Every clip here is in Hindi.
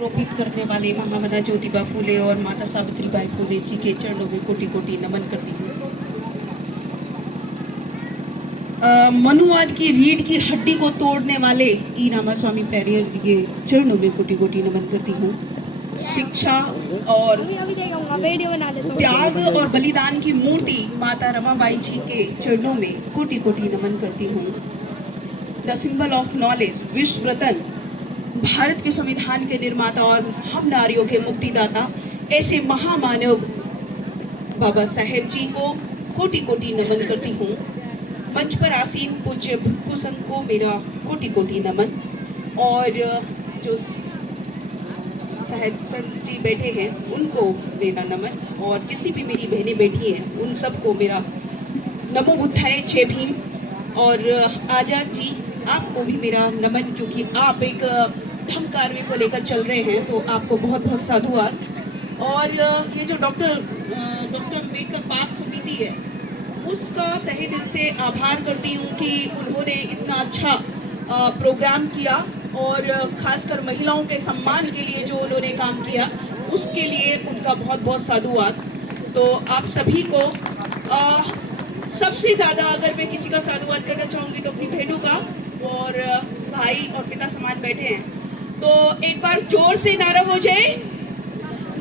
रोपित करने वाले महामना ज्योतिबा फूले और माता सावित्रीबाई फूले जी के चरणों में कोटि कोटि नमन करती हूँ। मनुवाद की रीढ़ की हड्डी को तोड़ने वाले ई रामास्वामी पेरियर जी के चरणों में कोटि कोटि नमन करती हूँ। शिक्षा और त्याग और बलिदान की मूर्ति माता रमाबाई जी के चरणों में कोटि कोटि नमन करती हूँ। द सिंबल ऑफ नॉलेज, विश्व रत्न, भारत के संविधान के निर्माता और हम नारियों के मुक्तिदाता ऐसे महामानव बाबा साहेब जी को कोटि कोटि नमन करती हूँ। मंच पर आसीन पूज्य भिक्खु संघ को मेरा कोटि कोटि नमन, और जो साहेब संत जी बैठे हैं उनको मेरा नमन, और जितनी भी मेरी बहनें बैठी हैं उन सबको मेरा नमो बुद्धाय, जय भीम। और आजाद जी, आपको भी मेरा नमन, क्योंकि आप एक धम्म कार्य को लेकर चल रहे हैं, तो आपको बहुत बहुत साधुवाद। और ये जो डॉक्टर अम्बेडकर पार्क समिति है उसका तहे दिल से आभार करती हूँ कि उन्होंने इतना अच्छा प्रोग्राम किया, और खासकर महिलाओं के सम्मान के लिए जो उन्होंने काम किया उसके लिए उनका बहुत बहुत साधुवाद। तो आप सभी को सबसे ज़्यादा अगर मैं किसी का साधुवाद करना चाहूँगी तो अपनी बहनों का, और भाई और पिता समान बैठे हैं, तो एक बार जोर से नारा हो जाए,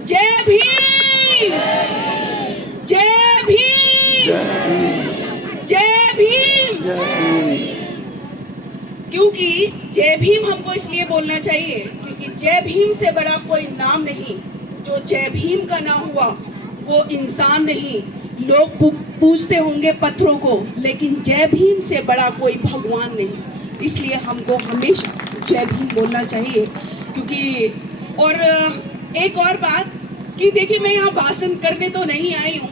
जय भीम, जय भीम, जय भीम। क्योंकि जय भीम हमको इसलिए बोलना चाहिए क्योंकि जय भीम से बड़ा कोई नाम नहीं। जो जय भीम का नाम हुआ वो इंसान नहीं। लोग पूछते होंगे पत्थरों को, लेकिन जय भीम से बड़ा कोई भगवान नहीं। इसलिए हमको हमेशा जय भीम बोलना चाहिए। क्योंकि और एक और बात कि देखिए, मैं यहाँ भाषण करने तो नहीं आई हूँ,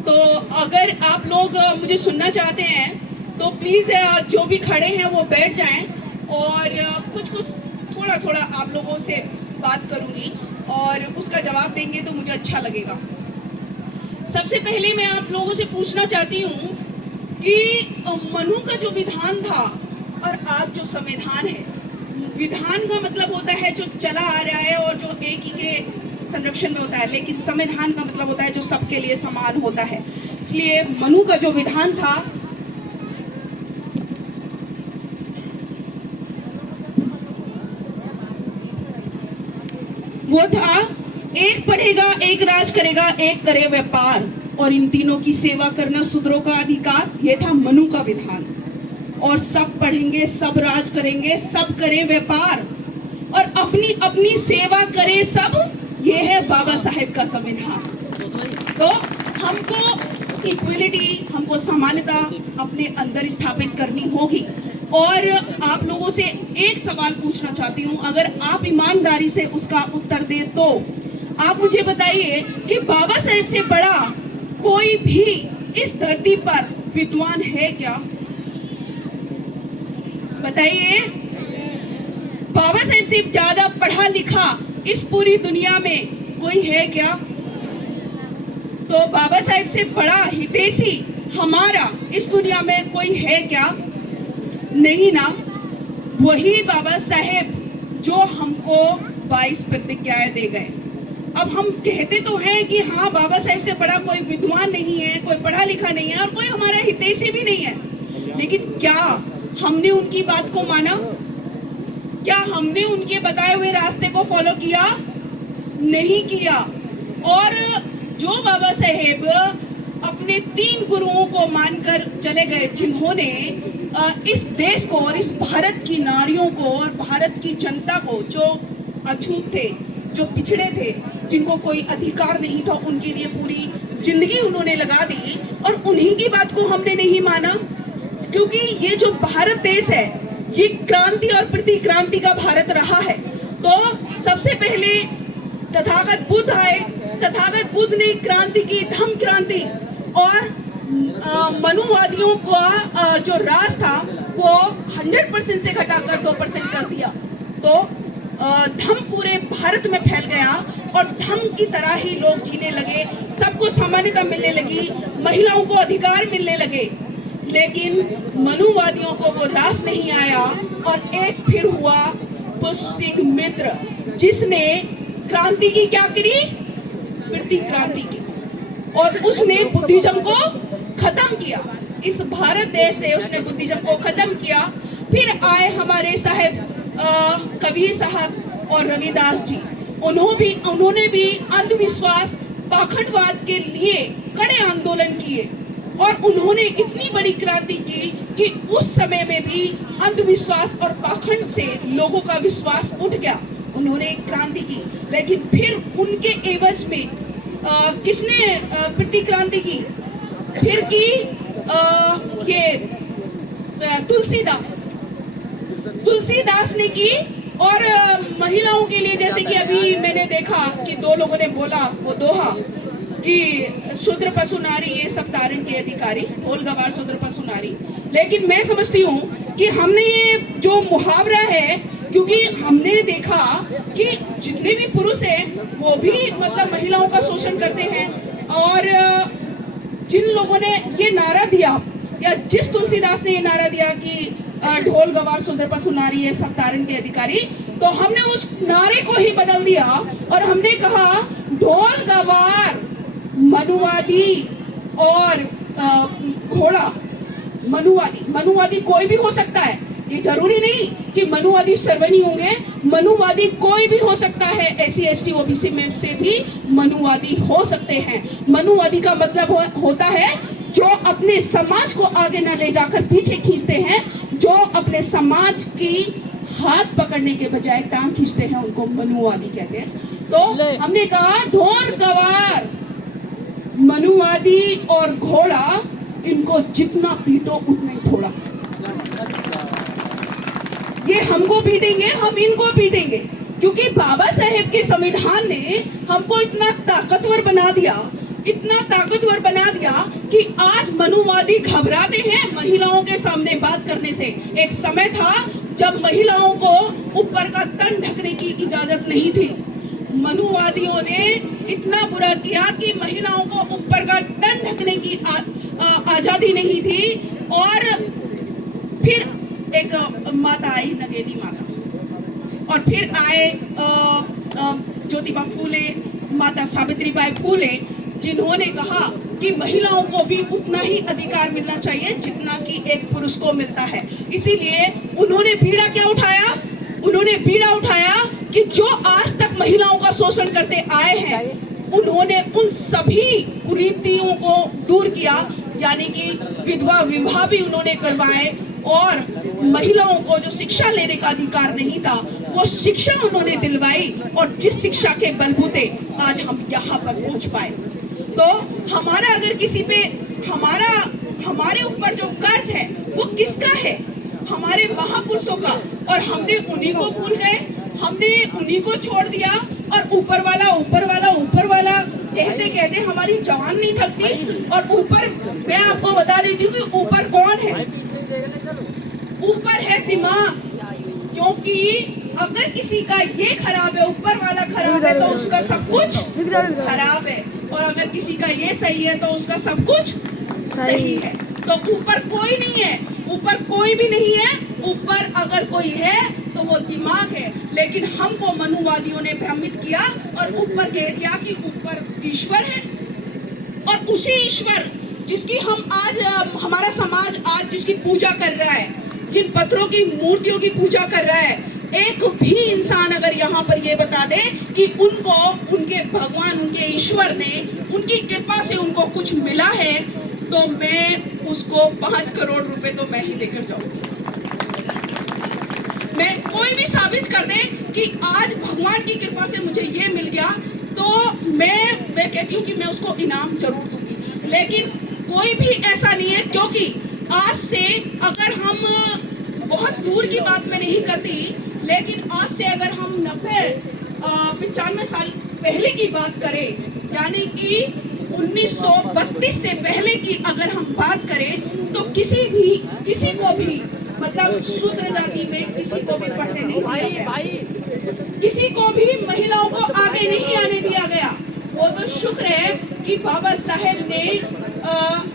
तो अगर आप लोग मुझे सुनना चाहते हैं तो प्लीज़ जो भी खड़े हैं वो बैठ जाएं, और कुछ थोड़ा थोड़ा आप लोगों से बात करूँगी और उसका जवाब देंगे तो मुझे अच्छा लगेगा। सबसे पहले मैं आप लोगों से पूछना चाहती हूँ कि मनु का जो विधान था और आज जो संविधान है, विधान का मतलब होता है जो चला आ रहा है और जो एक ही के संरक्षण में होता है, लेकिन संविधान का मतलब होता है जो सबके लिए समान होता है। इसलिए मनु का जो विधान था वो था, एक पढ़ेगा एक राज करेगा, एक करे व्यापार, और इन तीनों की सेवा करना शूद्रों का अधिकार। ये था मनु का विधान। और सब पढ़ेंगे, सब राज करेंगे, सब करे व्यापार, और अपनी अपनी सेवा करे सब। ये है बाबा साहेब का संविधान। तो हमको इक्वलिटी, हमको समानता अपने अंदर स्थापित करनी होगी। और आप लोगों से एक सवाल पूछना चाहती हूँ, अगर आप ईमानदारी से उसका उत्तर दे तो आप मुझे बताइए कि बाबा साहेब से बड़ा कोई भी इस धरती पर विद्वान है क्या? बताइए, बाबा साहेब से ज्यादा पढ़ा लिखा इस पूरी दुनिया में कोई है क्या? तो बाबा साहेब से बड़ा हितैषी हमारा इस दुनिया में कोई है क्या? नहीं ना। वही बाबा साहेब जो हमको 22 प्रतिज्ञाएं दे गए। अब हम कहते तो हैं कि हाँ, बाबा साहेब से बड़ा कोई विद्वान नहीं है, कोई पढ़ा लिखा नहीं है, और कोई हमारा हितैषी भी नहीं है, लेकिन क्या हमने उनकी बात को माना? क्या हमने उनके बताए हुए रास्ते को फॉलो किया? नहीं किया। और जो बाबा साहेब अपने 3 गुरुओं को मानकर चले गए, जिन्होंने इस देश को और इस भारत की नारियों को और भारत की जनता को, जो अछूत थे, जो पिछड़े थे, जिनको कोई अधिकार नहीं था, उनके लिए पूरी जिंदगी उन्होंने लगा दी, और उन्हीं की बात को हमने नहीं माना। क्योंकि ये जो भारत देश है ये क्रांति और प्रतिक्रांति का भारत रहा है। तो सबसे पहले तथागत बुद्ध आए, तथागत बुद्ध ने क्रांति की, धम्म क्रांति, और मनुवादियों का जो राज था वो 100% से घटाकर 2% कर दिया। तो धम्म पूरे भारत में फैल गया, और धम्म की तरह ही लोग जीने लगे, सबको समानता मिलने लगी, महिलाओं को अधिकार मिलने लगे। लेकिन मनुवादियों को वो रास नहीं आया, और एक फिर हुआ पुष्प सिंह मित्र, जिसने क्रांति की क्या करी, वृत्ति क्रांति की, और उसने बुद्धिज्म को खत्म किया। इस भारत देश से उसने बुद्धिज्म को खत्म किया। फिर आए हमारे साहब कबीर साहब और रविदास जी, उन्होंने भी अंधविश्वास पाखंडवाद के लिए कड़े आंदोलन किए, और उन्होंने इतनी बड़ी क्रांति की कि उस समय में भी अंधविश्वास और पाखंड से लोगों का विश्वास उठ गया। उन्होंने एक क्रांति की, लेकिन फिर उनके एवज में किसने वृत्ति क्रांति की, फिर की ये तुलसीदास ने की। और महिलाओं के लिए, जैसे कि अभी मैंने देखा कि दो लोगों ने बोला वो दोहा कि शूद्र पशु नारी ये सब तारण के अधिकारी, ढोल गवार शूद्र पशु नारी। लेकिन मैं समझती हूँ कि हमने ये जो मुहावरा है, क्योंकि हमने देखा कि जितने भी पुरुष हैं वो भी मतलब महिलाओं का शोषण करते हैं, और जिन लोगों ने ये नारा दिया, या जिस तुलसीदास ने ये नारा दिया कि ढोल गवार शूद्र पशु नारी ये सब तारण के अधिकारी, तो हमने उस नारे को ही बदल दिया और हमने कहा ढोल गवार मनुवादी और घोड़ा मनुवादी कोई भी हो सकता है। ये जरूरी नहीं कि मनुवादी श्रवणी होंगे, मनुवादी कोई भी हो सकता है। SC ST OBC में से भी मनुवादी हो सकते हैं। मनुवादी का मतलब होता है जो अपने समाज को आगे न ले जाकर पीछे खींचते हैं, जो अपने समाज की हाथ पकड़ने के बजाय टांग खींचते हैं, उनको मनुवादी कहते हैं। तो हमने कहा ढोल गवार मनुवादी और घोड़ा, इनको जितना पीटो उतना ही थोड़ा। ये हमको पीटेंगे, हम इनको पीटेंगे, क्योंकि बाबा साहेब के संविधान ने हमको इतना ताकतवर बना दिया कि आज मनुवादी घबराते हैं महिलाओं के सामने बात करने से। एक समय था जब महिलाओं को ऊपर का तन ढकने की इजाजत नहीं थी। मनुवादियों ने इतना बुरा किया कि महिलाओं को ऊपर का तन ढकने की आजादी नहीं थी। और फिर एक माता आई, नगेली माता, और फिर आए ज्योतिबा फूले, माता सावित्रीबाई फूले, जिन्होंने कहा कि महिलाओं को भी उतना ही अधिकार मिलना चाहिए जितना कि एक पुरुष को मिलता है। इसीलिए उन्होंने बीड़ा क्या उठाया, उन्होंने बीड़ा उठाया कि जो आज तक महिलाओं का शोषण करते आए हैं, उन्होंने उन सभी कुरीतियों को दूर किया, यानी कि विधवा विवाह भी उन्होंने करवाए, और महिलाओं को जो शिक्षा लेने का अधिकार नहीं था वो शिक्षा उन्होंने दिलवाई, और जिस शिक्षा के बलबूते आज हम यहाँ पर पहुँच पाए। तो हमारा अगर किसी पे हमारे ऊपर जो कर्ज है वो किसका है, हमारे महापुरुषों का, और हमने उन्हीं को भूल गए, हमने उन्हीं को छोड़ दिया, और ऊपर वाला कहते कहते हमारी जवान नहीं थकती। और ऊपर मैं आपको बता देती हूँ कि ऊपर कौन है, ऊपर है दिमाग, क्योंकि अगर किसी का ये खराब है, ऊपर वाला खराब है, तो उसका सब कुछ खराब है, और अगर किसी का ये सही है तो उसका सब कुछ सही है। तो ऊपर कोई नहीं है, ऊपर कोई भी नहीं है। ऊपर अगर कोई है तो वो दिमाग है। लेकिन हमको मनुवादियों ने भ्रमित किया और ऊपर कह दिया कि ऊपर ईश्वर है, और उसी ईश्वर जिसकी हम आज हमारा समाज आज जिसकी पूजा कर रहा है, जिन पत्थरों की मूर्तियों की पूजा कर रहा है, एक भी इंसान अगर यहाँ पर ये बता दे कि उनको उनके भगवान, उनके ईश्वर ने उनकी कृपा से उनको कुछ मिला है, तो मैं उसको 5 करोड़ रुपए तो मैं ही लेकर जाऊंगी। मैं कोई भी साबित कर दे कि आज भगवान की कृपा से मुझे ये मिल गया, तो मैं कहती हूँ कि मैं उसको इनाम जरूर दूंगी। लेकिन कोई भी ऐसा नहीं है, क्योंकि आज से अगर हम बहुत दूर की बात मैं नहीं करती, लेकिन आज से अगर हम 95 साल पहले की बात करें, यानी कि 1932 से पहले की अगर हम बात करें, तो किसी को भी मतलब शूद्र जाति में किसी को भी पढ़ने नहीं दिया गया, किसी को भी महिलाओं को आगे नहीं आने दिया गया। वो तो शुक्र है कि बाबा साहेब ने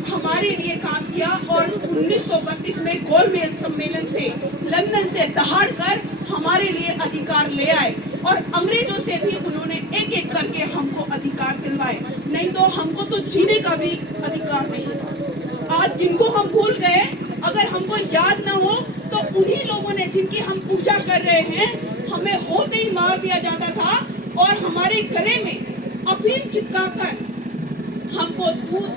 हमारे लिए काम किया, और 1932 में गोलमेज सम्मेलन से लंदन से दहाड़ कर हमारे लिए अधिकार ले आए। और अंग्रेजों से भी उन्होंने एक एक करके हमको अधिकार दिलवाए, नहीं तो हमको तो जीने का भी अधिकार नहीं था। आज जिनको हम भूल गए, अगर हमको याद ना हो तो उन्हीं लोगों ने जिनकी हम पूजा कर रहे हैं, हमें होते ही मार दिया जाता था और हमारे गले में अफीम चिपका कर हमको दूध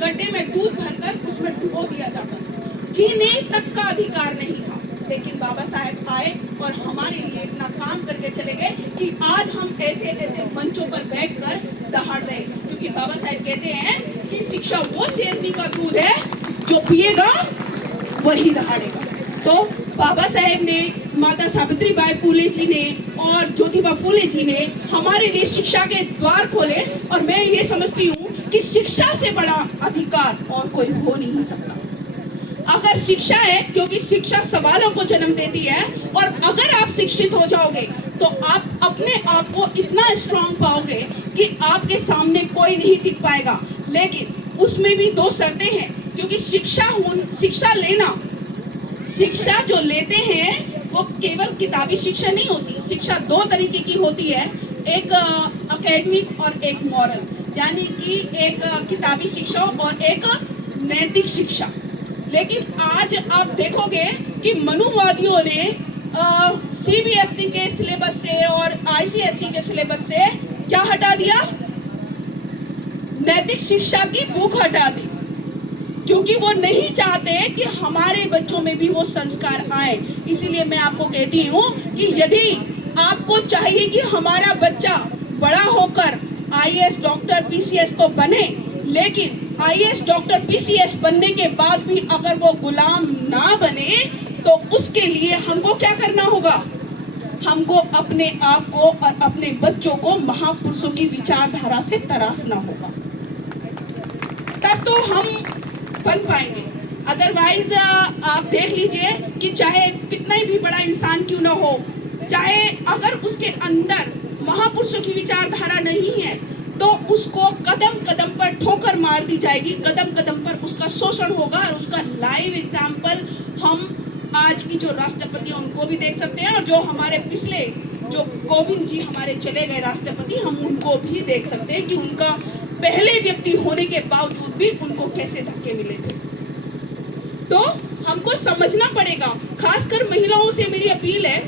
गड्ढे में दूध भरकर उसमें डुबो दिया जाता था। जीने तक का अधिकार नहीं था। लेकिन बाबा साहेब आए और हमारे लिए इतना काम करके चले गए कि आज हम ऐसे ऐसे मंचों पर बैठकर दहाड़ रहे, क्योंकि बाबा साहेब कहते हैं कि शिक्षा वो शेरनी का दूध है जो पिएगा वही दहाड़ेगा। तो बाबा साहेब ने, माता सावित्री बाई फुले जी ने और ज्योतिबा फुले जी ने हमारे लिए शिक्षा के द्वार खोले, और मैं ये समझती हूँ कि शिक्षा से बड़ा अधिकार और कोई हो नहीं सकता। अगर शिक्षा है, क्योंकि शिक्षा सवालों को जन्म देती है, और अगर आप शिक्षित हो जाओगे तो आप अपने आप को इतना स्ट्रांग पाओगे कि आपके सामने कोई नहीं टिक पाएगा। लेकिन उसमें भी दो शर्तें हैं, क्योंकि शिक्षा जो लेते हैं वो केवल किताबी शिक्षा नहीं होती। शिक्षा दो तरीके की होती है, एक एकेडमिक और एक मॉरल, यानी कि एक किताबी शिक्षा और एक नैतिक शिक्षा। लेकिन आज आप देखोगे कि मनुवादियों ने सीबीएसई के सिलेबस से और आईसीएसई के सिलेबस से क्या हटा दिया? नैतिक शिक्षा की बुक हटा दी, क्योंकि वो नहीं चाहते कि हमारे बच्चों में भी वो संस्कार आए। इसीलिए मैं आपको कहती हूँ कि यदि आपको चाहिए कि हमारा बच्चा बड़ा होकर आईएएस, डॉक्टर, पीसीएस तो बने, लेकिन आईएएस, डॉक्टर, पीसीएस बनने के बाद भी अगर वो गुलाम ना बने, तो उसके लिए हमको क्या करना होगा? हमको अपने आप को और अपने बच्चों को महापुरुषों की विचारधारा से तराशना होगा, तब तो हम बन पाएंगे। अदरवाइज आप देख लीजिए कि चाहे कितना भी बड़ा इंसान क्यों ना हो, चाहे अगर उसके अंदर महापुरुषों की विचारधारा नहीं है, तो उसको कदम कदम पर ठोकर मार दी जाएगी, कदम कदम पर उसका शोषण होगा। और उसका लाइव एग्जाम्पल हम आज की जो राष्ट्रपति हैं उनको भी देख सकते हैं, और जो हमारे पिछले जो कोविंद जी हमारे चले गए राष्ट्रपति, हम उनको भी देख सकते हैं कि उनका पहले व्यक्ति होने के बावजूद भी उनको कैसे धक्के मिले थे। तो हमको समझना पड़ेगा, खासकर महिलाओं से मेरी अपील है,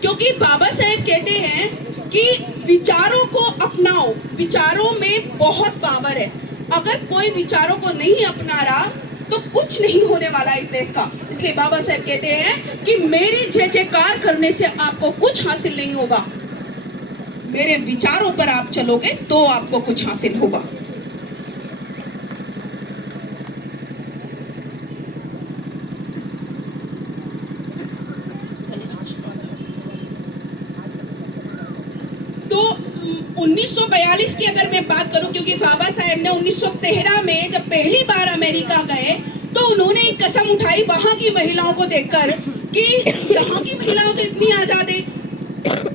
क्योंकि बाबा साहेब कहते हैं कि विचारों को अपनाओ, विचारों में बहुत पावर है। अगर कोई विचारों को नहीं अपना रहा तो कुछ नहीं होने वाला इस देश का। इसलिए बाबा साहेब कहते हैं कि मेरी जय जयकार करने से आपको कुछ हासिल नहीं होगा, मेरे विचारों पर आप चलोगे तो आपको कुछ हासिल होगा। तो 1942 की अगर मैं बात करूं, क्योंकि बाबा साहेब ने 1913 में जब पहली बार अमेरिका गए तो उन्होंने एक कसम उठाई वहां की महिलाओं को देखकर कि यहाँ की महिलाओं तो इतनी आजाद है,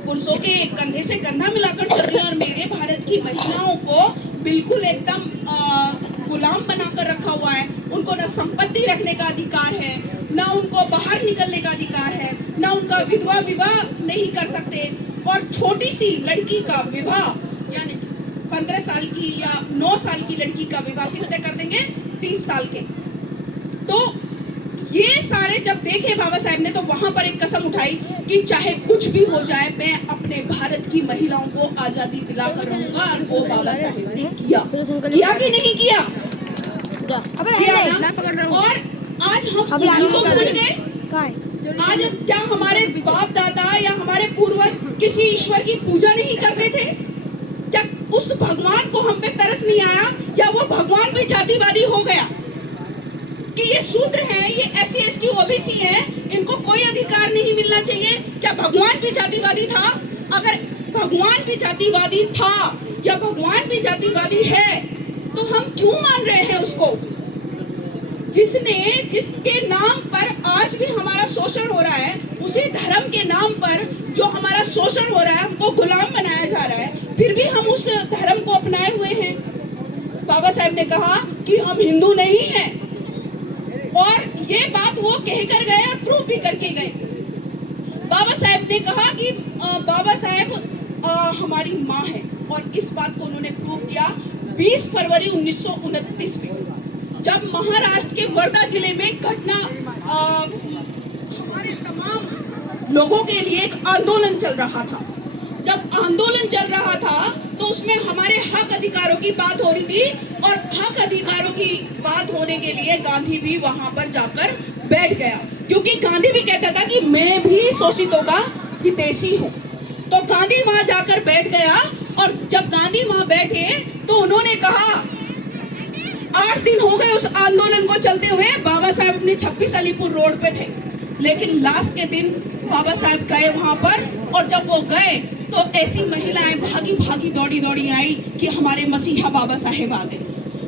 पुरुषों के कंधे से कंधा मिलाकर चल रही है, और मेरे भारत की महिलाओं को बिल्कुल एकदम गुलाम बनाकर रखा हुआ है। उनको ना संपत्ति रखने का अधिकार है, ना उनको बाहर निकलने का अधिकार है, ना उनका विधवा विवाह नहीं कर सकते, और छोटी सी लड़की का विवाह, यानी 15 साल की या 9 साल की लड़की का विवाह किससे कर देंगे? 30 साल के। तो ये सारे जब देखे बाबा साहेब ने, तो वहां पर एक कसम उठाई कि चाहे कुछ भी हो जाए, मैं अपने भारत की महिलाओं को आजादी दिलाकर रहूंगा। और वो बाबा साहेब ने किया कि नहीं किया? किया ना। और आज हम उन्हीं को भूल गए। आज क्या हमारे बाप दादा या हमारे पूर्वज किसी ईश्वर की पूजा नहीं करते थे? क्या उस भगवान को हम पे तरस नहीं आया, या वो भगवान भी जातिवादी हो गया कि ये शूद्र है, ये SC ST OBC है, इनको कोई अधिकार नहीं मिलना चाहिए? क्या भगवान भी जातिवादी था? अगर भगवान भी जातिवादी था या भगवान भी जातिवादी है, तो हम क्यों मान रहे हैं उसको, जिसके नाम पर आज भी हमारा शोषण हो रहा है? उसी धर्म के नाम पर जो हमारा शोषण हो रहा है, हमको गुलाम बनाया जा रहा है, फिर भी हम उस धर्म को अपनाए हुए हैं। बाबा साहेब ने कहा कि हम हिंदू नहीं हैं, और ये बात वो कहकर गए और प्रूव भी करके गए। बाबा साहेब ने कहा कि बाबा साहेब हमारी माँ है, और इस बात को उन्होंने प्रूव किया 20 फरवरी 1929 में, जब महाराष्ट्र के वर्धा जिले में घटना हमारे तमाम लोगों के लिए एक आंदोलन चल रहा था। जब आंदोलन चल रहा था तो उसमें हमारे हक अधिकारों की बात हो रही थी, और हक अधिकारों की बात होने के लिए गांधी भी वहां पर जाकर बैठ गया, क्योंकि गांधी भी कहता था कि मैं भी शोषितों का हितैषी हूँ। तो गांधी वहां जाकर बैठ गया, और जब गांधी वहां बैठे तो उन्होंने कहा, 8 दिन हो गए उस आंदोलन को चलते हुए, बाबा साहेब अपने 26 अलीपुर रोड पे थे, लेकिन लास्ट के दिन बाबा साहेब गए वहां पर, और जब वो गए तो ऐसी महिलाएं भागी भागी दौड़ी दौड़ी आई कि हमारे मसीहा बाबा साहेब आ गए,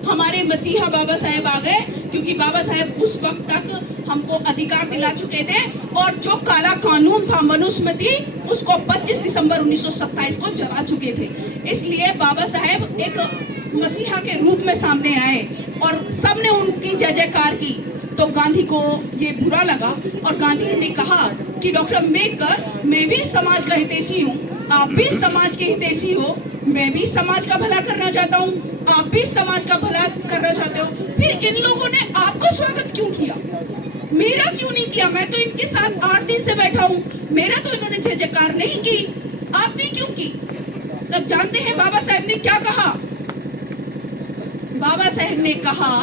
हमारे मसीहा बाबा साहेब आ गए, क्योंकि बाबा साहेब उस वक्त तक हमको अधिकार दिला चुके थे, और जो काला कानून था मनुस्मृति, उसको 25 दिसंबर 1927 को जला चुके थे। इसलिए बाबा साहेब एक मसीहा के रूप में सामने आए, और सबने उनकी जय जयकार की। तो गांधी को ये बुरा लगा, और गांधी ने कहा कि डॉक्टर अम्बेडकर, मैं भी समाज का हितैषी हूँ, आप भी समाज के हितैषी हो, मैं भी समाज का भला करना चाहता हूँ, आप भी समाज का भला करना चाहते हो, फिर इन लोगों ने आपका स्वागत क्यों किया, मेरा क्यों नहीं किया? मैं तो इनके साथ 8 दिन से बैठा हूँ, मेरा तो इन्होंने जय जयकार नहीं की, आपने क्यों की? तब जानते हैं बाबा साहेब ने क्या कहा? बाबा साहेब ने कहा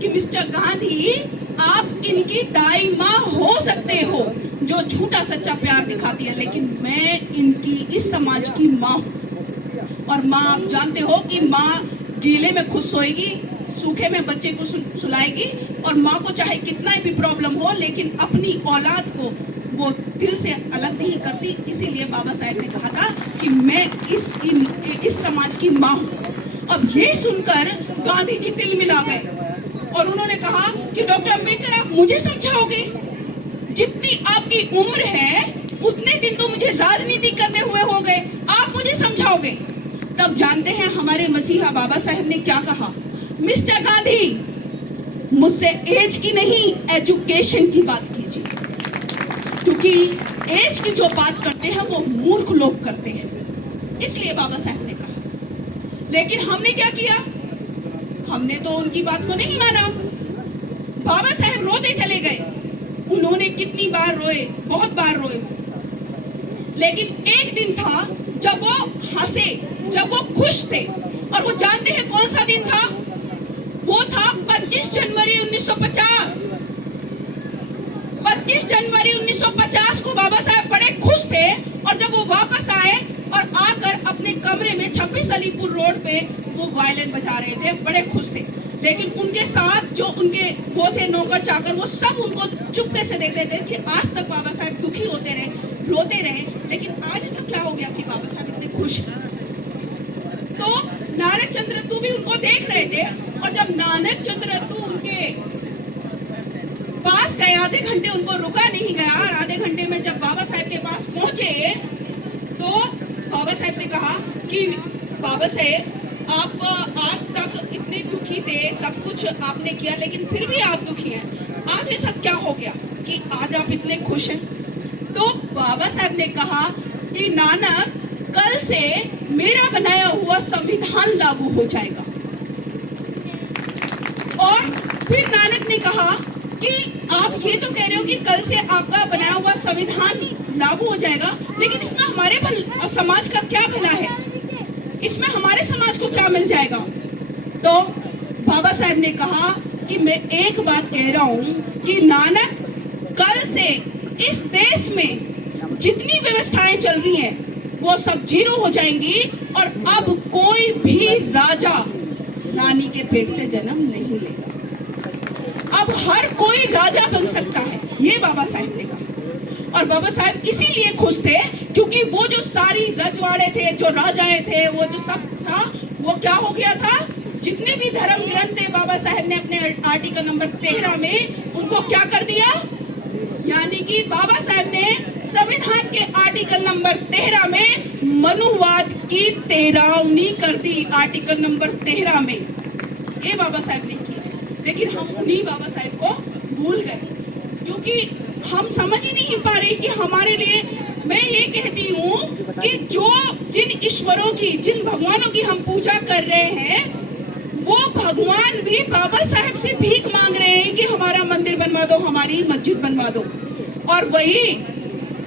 कि मिस्टर गांधी, आप इनकी दाई माँ हो सकते हो जो झूठा सच्चा प्यार दिखाती है, लेकिन मैं इनकी इस समाज की माँ हूँ। और माँ, आप जानते हो कि माँ गीले में खुश सोएगी, सूखे में बच्चे को सुलाएगी, और माँ को चाहे कितना भी प्रॉब्लम हो, लेकिन अपनी औलाद को वो दिल से अलग नहीं करती। इसीलिए बाबा साहेब ने कहा था कि मैं इस समाज की माँ हूँ। अब ये सुनकर गांधी जी दिल मिला गए, और उन्होंने कहा कि डॉक्टर अम्बेडकर, आप मुझे समझाओगे? जितनी आपकी उम्र है उतने दिन तो मुझे राजनीति करते हुए हो गए, आप मुझे समझाओगे? तब जानते हैं हमारे मसीहा बाबा साहेब ने क्या कहा? मिस्टर गांधी, मुझसे एज की नहीं, एजुकेशन की बात कीजिए, क्योंकि एज की जो बात करते हैं वो मूर्ख लोग करते हैं। इसलिए बाबा साहेब ने कहा। लेकिन हमने क्या किया? हमने तो उनकी बात को नहीं माना। बाबा साहेब रोते चले गए। उन्होंने कितनी बार रोए, बहुत बार रोए, लेकिन एक दिन था जब वो हंसे, जब वो खुश थे, और वो जानते हैं कौन सा दिन था? वो था 25 जनवरी 1950। 25 जनवरी 1950 को बाबा साहेब बड़े खुश थे, और जब वो वापस आए और आकर अपने कमरे में 26 अलीपुर रोड पे वो वायलिन बजा रहे थे, बड़े खुश थे। लेकिन उनके साथ जो उनके वो थे नौकर चाकर, वो सब उनको चुपके से देख रहे थे कि आज तक बाबा साहेब दुखी होते रहे, रोते रहे, लेकिन आज ऐसा क्या हो गया कि बाबा साहेब इतने खुश हैं? तो नानक चंद्रतु भी उनको देख रहे थे, और जब नानक चंद्रतु उनके पास गए, आधे घंटे उनको रुका नहीं गया, और आधे घंटे में जब बाबा साहेब के पास पहुंचे तो बाबा साहेब से कहा कि बाबा साहेब, आप आज तक इतने दुखी थे, सब कुछ आपने किया, लेकिन फिर भी आप दुखी हैं, आज ऐसा क्या हो गया कि आज आप इतने खुश हैं? तो बाबा साहब ने कहा कि नानक, कल से मेरा बनाया हुआ संविधान लागू हो जाएगा। और फिर नानक ने कहा कि आप ये तो कह रहे हो कि कल से आपका बनाया हुआ संविधान लागू हो जाएगा, लेकिन इसमें हमारे समाज का क्या भला है? इसमें हमारे समाज को क्या मिल जाएगा? तो बाबा साहब ने कहा कि मैं एक बात कह रहा हूं कि नानक, कल से इस देश में जितनी व्यवस्थाएं चल रही हैं वो सब जीरो हो जाएंगी, और अब कोई भी राजा रानी के पेट से जन्म नहीं लेगा। अब हर कोई राजा बन सकता है, ये बाबा साहब ने कहा। और बाबा साहब इसीलिए खुश थे क्योंकि वो जो सारी रजवाड़े थे, जो राजाएं थे, वो जो सब था, वो क्या हो गया था? जितने भी धर्म ग्रंथ थे, बाबा साहब ने अपने आर्टिकल नंबर 13 में उनको क्या कर दिया? यानी कि बाबा साहब ने संविधान के आर्टिकल नंबर 13 में मनुवाद की 13वीं कर दी। आर्टिकल नंबर 13 में ये बाबा साहब ने किया, लेकिन हम उन्हीं बाबा साहब को भूल गए, क्योंकि हम समझ ही नहीं पा रहे कि हमारे लिए मैं ये कहती हूँ कि जो जिन ईश्वरों की, जिन भगवानों की हम पूजा कर रहे हैं, वो भगवान भी बाबा साहेब से भीख मांग रहे हैं कि हमारा मंदिर बनवा दो, हमारी मस्जिद बनवा दो। और वही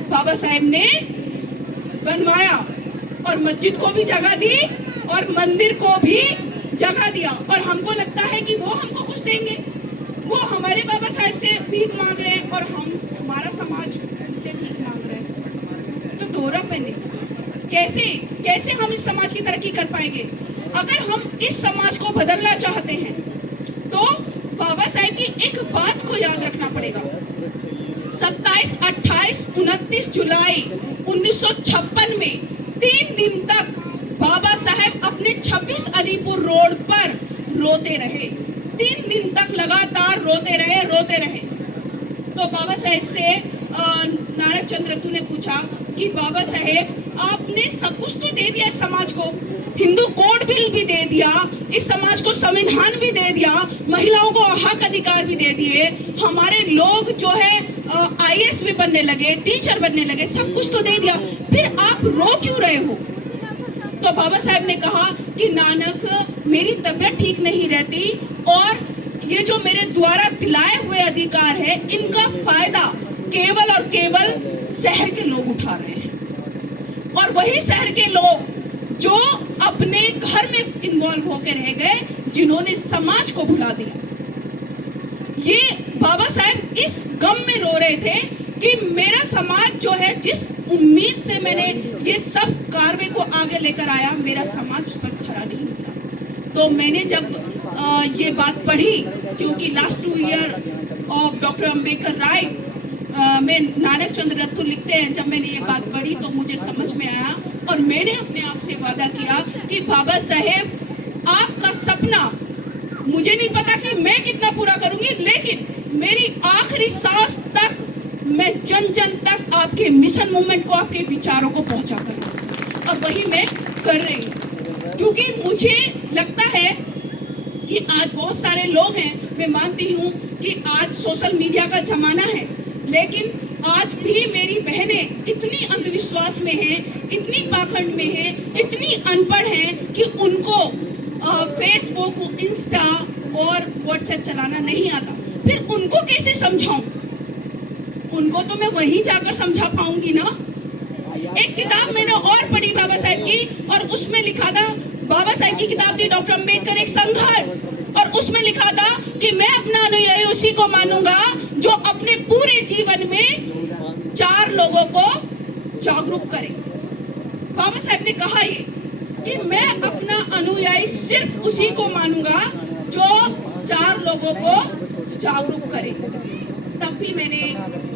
बाबा साहेब ने बनवाया और मस्जिद को भी जगह दी और मंदिर को भी जगह दिया। और हमको लगता है कि वो हमको कुछ देंगे। वो हमारे बाबा साहेब से भीख मांग रहे हैं और हम, हमारा समाज से भीख मांग रहे हैं। तो दोहरा पहने कैसे कैसे हम इस समाज की तरक्की कर पाएंगे? अगर हम इस समाज को बदलना चाहते हैं तो बाबा साहेब की एक बात को याद रखना पड़ेगा। 27, 28, 29 जुलाई 1956 में 3 दिन तक बाबा साहेब अपने 26 अलीपुर रोड पर रोते रहे। 3 दिन तक लगातार रोते रहे। तो बाबा साहेब से नानक चंद्र रत्तू ने पूछा कि बाबा साहेब, आपने सब कुछ तो दे दिया इस समाज को, हिंदू कोड बिल भी दे दिया, इस समाज को संविधान भी दे दिया, महिलाओं को हक अधिकार भी दे दिए, हमारे लोग जो है IAS भी बनने लगे, टीचर बनने लगे, सब कुछ तो दे दिया, फिर आप रो क्यों रहे हो? तो बाबा साहेब ने कहा कि नानक, मेरी तबीयत ठीक नहीं रहती और ये जो मेरे द्वारा दिलाए हुए अधिकार है, इनका फायदा केवल और केवल शहर के लोग उठा रहे हैं। और वही शहर के लोग जो अपने घर में इन्वॉल्व होकर रह गए, जिन्होंने समाज को भुला दिया। ये बाबा साहेब इस गम में रो रहे थे कि मेरा समाज जो है, जिस उम्मीद से मैंने ये सब कार्य को आगे लेकर आया, मेरा समाज उस पर खरा नहीं उतरा। तो मैंने जब ये बात पढ़ी, क्योंकि last 2 year of doctor Ambedkar right में नानक चंद्र रत्तू लिखते हैं, जब मैंने ये बात पढ़ी तो मुझे समझ में आया और मैंने अपने आप से वादा किया कि बाबा साहेब, आपका सपना मुझे नहीं पता कि मैं कितना पूरा करूंगी, लेकिन मेरी आखिरी सांस तक मैं जन जन तक आपके मिशन मूवमेंट को, आपके विचारों को पहुंचा करूंगी। और वही मैं कर रही हूँ, क्योंकि मुझे लगता है कि आज बहुत सारे लोग हैं, मैं मानती हूँ कि आज सोशल मीडिया का जमाना है, लेकिन आज भी मेरी बहनें इतनी अंधविश्वास में हैं, इतनी पाखंड में हैं, इतनी अनपढ़ हैं कि उनको फेसबुक, इंस्टा और व्हाट्सएप चलाना नहीं आता। फिर उनको कैसे समझाऊं? उनको तो मैं वहीं जाकर समझा पाऊंगी ना। एक किताब मैंने और पढ़ी बाबा साहेब की, और उसमें लिखा था, बाबा साहेब की किताब थी डॉक्टर अम्बेडकर एक संघर्ष, और उसमें लिखा था कि मैं अपना अनुयायी उसी को मानूंगा जो अपने पूरे जीवन में 4 लोगों को जागरूक करे। बाबा साहेब ने कहा ये कि मैं अपना अनुयायी सिर्फ उसी को मानूंगा जो 4 लोगों को जागरूक करे। तब भी मैंने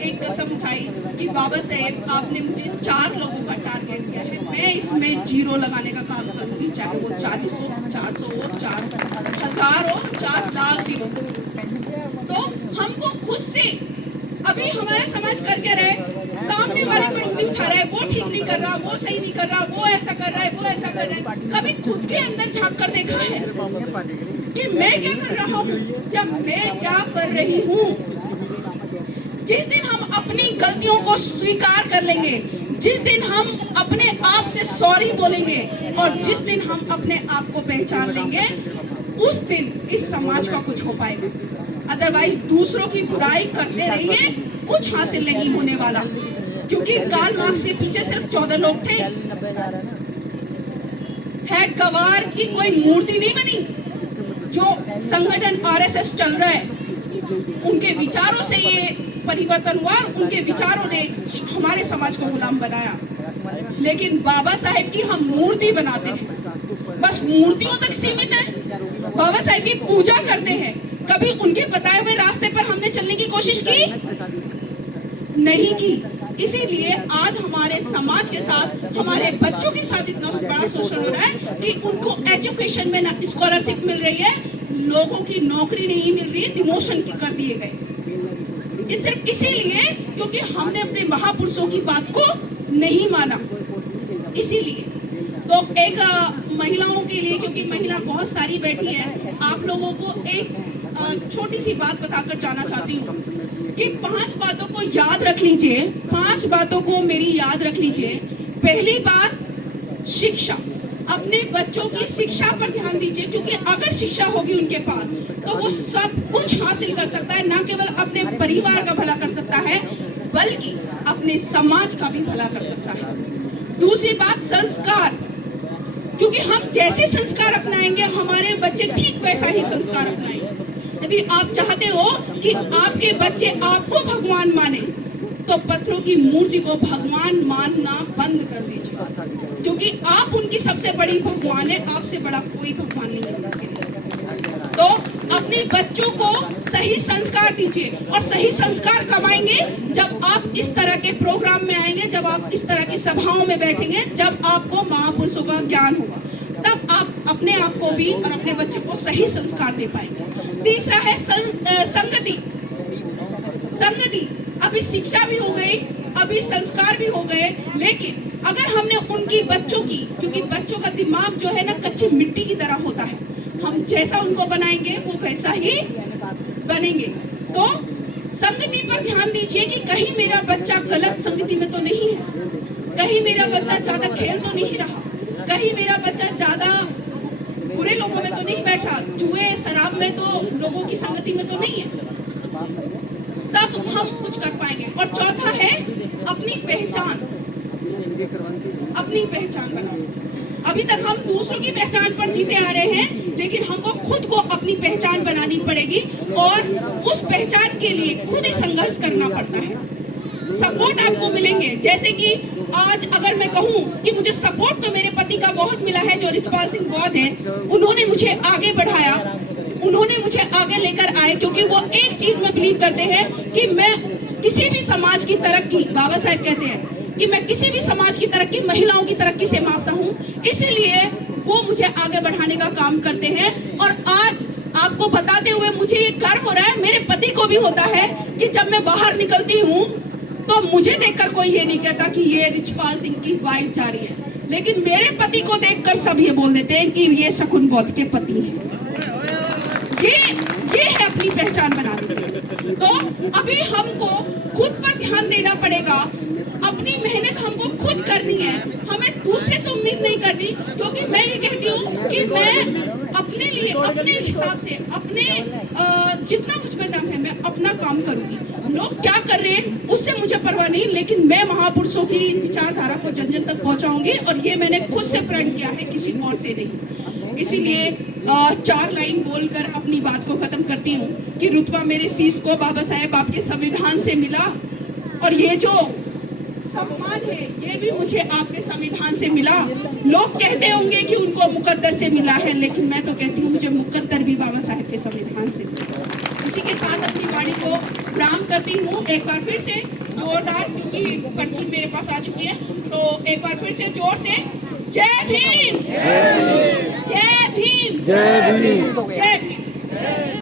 एक कसम उठाई कि बाबा साहेब, आपने मुझे 4 लोगों का टारगेट दिया है, मैं इसमें 0 लगाने का काम करूंगी, चाहे वो 40 हो, 400 हो, 4,000 हो, 4 लाख भी हो। तो हमको खुद से, अभी हमारा समाज करके रहे, सामने वाले पर उंगली उठा रहा है, वो ठीक नहीं कर रहा, वो सही नहीं कर रहा, वो ऐसा कर रहा है, वो ऐसा कर रहा है। कभी खुद के अंदर झांक कर देखा है कि मैं क्या कर रहा हूँ या मैं क्या कर रही हूँ? जिस दिन हम अपनी गलतियों को स्वीकार कर लेंगे, जिस दिन हम अपने आप से सॉरी बोलेंगे और जिस दिन हम अपने आप को पहचान लेंगे, उस दिन इस समाज का कुछ हो पाएगा। अदरवाइज दूसरों की बुराई करते रहिए, कुछ हासिल नहीं होने वाला। क्योंकि कार्ल मार्क्स के पीछे सिर्फ 14 लोग थे। हेड गवार की कोई मूर्ति नहीं बनी। जो संगठन RSS चल रहा है, उनके विचारों से ये परिवर्तन हुआ, उनके विचारों ने हमारे समाज को गुलाम बनाया। लेकिन बाबा साहेब की हम मूर्ति बनाते हैं, बस मूर्तियों तक सीमित है। बाबा साहेब की पूजा करते हैं, कभी उनके बताए हुए रास्ते पर हमने चलने की कोशिश की नहीं की। इसीलिए आज हमारे समाज के साथ, हमारे बच्चों के साथ इतना बड़ा शोषण हो रहा है कि उनको एजुकेशन में ना स्कॉलरशिप मिल रही है, लोगों की नौकरी नहीं मिल रही है, डिमोशन कर दिए गए। ये सिर्फ इसीलिए क्योंकि हमने अपने महापुरुषों की बात को नहीं माना। इसीलिए तो एक महिलाओं के लिए, क्योंकि महिला बहुत सारी बैठी है, आप लोगों को एक छोटी सी बात बताकर जाना चाहती हूँ कि 5 बातों को याद रख लीजिए, 5 बातों को मेरी याद रख लीजिए। पहली बात, शिक्षा। अपने बच्चों की शिक्षा पर ध्यान दीजिए, क्योंकि अगर शिक्षा होगी उनके पास तो वो सब कुछ हासिल कर सकता है। ना केवल अपने परिवार का भला कर सकता है, बल्कि अपने समाज का भी भला कर सकता है। दूसरी बात, संस्कार। क्योंकि हम जैसे संस्कार अपनाएंगे, हमारे बच्चे ठीक वैसा ही संस्कार अपनाएंगे। यदि आप चाहते हो कि आपके बच्चे आपको भगवान माने, तो पत्थरों की मूर्ति को भगवान मानना बंद कर दीजिए, क्योंकि आप उनकी सबसे बड़ी भगवान है। आपसे बड़ा कोई भगवान नहीं है उनके लिए। तो अपने बच्चों को सही संस्कार दीजिए, और सही संस्कार कब आएंगे? जब आप इस तरह के प्रोग्राम में आएंगे, जब आप इस तरह की सभाओं में बैठेंगे, जब आपको महापुरुषों का ज्ञान होगा, तब आप अपने आप को भी और अपने बच्चों को सही संस्कार दे पाएंगे। तीसरा है संगति। संगति, अभी शिक्षा भी हो गई, अभी संस्कार भी हो गए, लेकिन अगर हमने उनकी बच्चों की, क्योंकि बच्चों का दिमाग जो है ना कच्ची मिट्टी की तरह होता है, हम जैसा उनको बनाएंगे वो वैसा ही बनेंगे। तो संगति पर ध्यान दीजिए कि कहीं मेरा बच्चा गलत संगति में तो नहीं है, कहीं मेरा बच्चा ज्यादा खेल तो नहीं रहा, कहीं मेरा बच्चा ज्यादा बुरे लोगों में तो नहीं बैठा, जुए शराब में तो लोगों की संगति में तो नहीं है। तब हम कुछ कर पाएंगे। और चौथा है अपनी पहचान। अपनी पहचान बनाओ। अभी तक हम दूसरों की पहचान पर जीते आ रहे हैं, लेकिन हमको खुद को अपनी पहचान बनानी पड़ेगी, और उस पहचान के लिए खुद ही संघर्ष करना पड़ता है। सपोर्ट आपको मिलेंगे, जैसे कि आज अगर मैं कहूँ कि मुझे सपोर्ट तो मेरे पति का बहुत मिला है, जो रिचपाल सिंह बौद्ध है, उन्होंने मुझे आगे बढ़ाया, उन्होंने मुझे आगे लेकर आए, क्योंकि वो एक चीज में बिलीव करते हैं कि मैं किसी भी समाज की तरक्की, बाबा साहब कहते हैं कि मैं किसी भी समाज की तरक्की महिलाओं की तरक्की से मापता हूँ, इसीलिए वो मुझे आगे बढ़ाने का काम करते हैं। और आज आपको बताते हुए मुझे ये गर्व हो रहा है, मेरे पति को भी होता है कि जब मैं बाहर निकलती हूँ तो मुझे देखकर कोई ये नहीं कहता कि ये रिचपाल सिंह की वाइफ जा रही है, लेकिन मेरे पति को देखकर सब ये बोल देते हैं कि ये शकुन बौद्ध के पति हैं। ये है अपनी पहचान बनाने। तो अभी हमको खुद पर ध्यान देना पड़ेगा, अपनी मेहनत हमको खुद करनी है, हमें दूसरे से उम्मीद नहीं करनी। क्योंकि मैं ये कहती हूँ कि मैं अपने लिए, अपने हिसाब से, अपने जितना मुझ में दम है, मैं अपना काम करूंगी। लोग क्या कर रहे हैं उससे मुझे परवाह नहीं, लेकिन मैं महापुरुषों की विचारधारा को जन जन तक पहुंचाऊंगी, और ये मैंने खुद से प्रण किया है, किसी और से नहीं। इसीलिए 4 लाइन बोलकर अपनी बात को खत्म करती हूँ कि रुतबा मेरे शीश को बाबा साहेब आपके संविधान से मिला, और ये जो सम्मान है ये भी मुझे आपके संविधान से मिला। लोग कहते होंगे कि उनको मुकद्दर से मिला है, लेकिन मैं तो कहती हूँ मुझे मुकद्दर भी बाबा साहेब के संविधान से मिला। इसी के साथ अपनी वाणी को विराम करती हूँ। एक बार फिर से जोरदार, क्योंकि पर्ची मेरे पास आ चुकी है, तो एक बार फिर से जोर से जय भीम, जय भीम, जय भीम, जय भीम।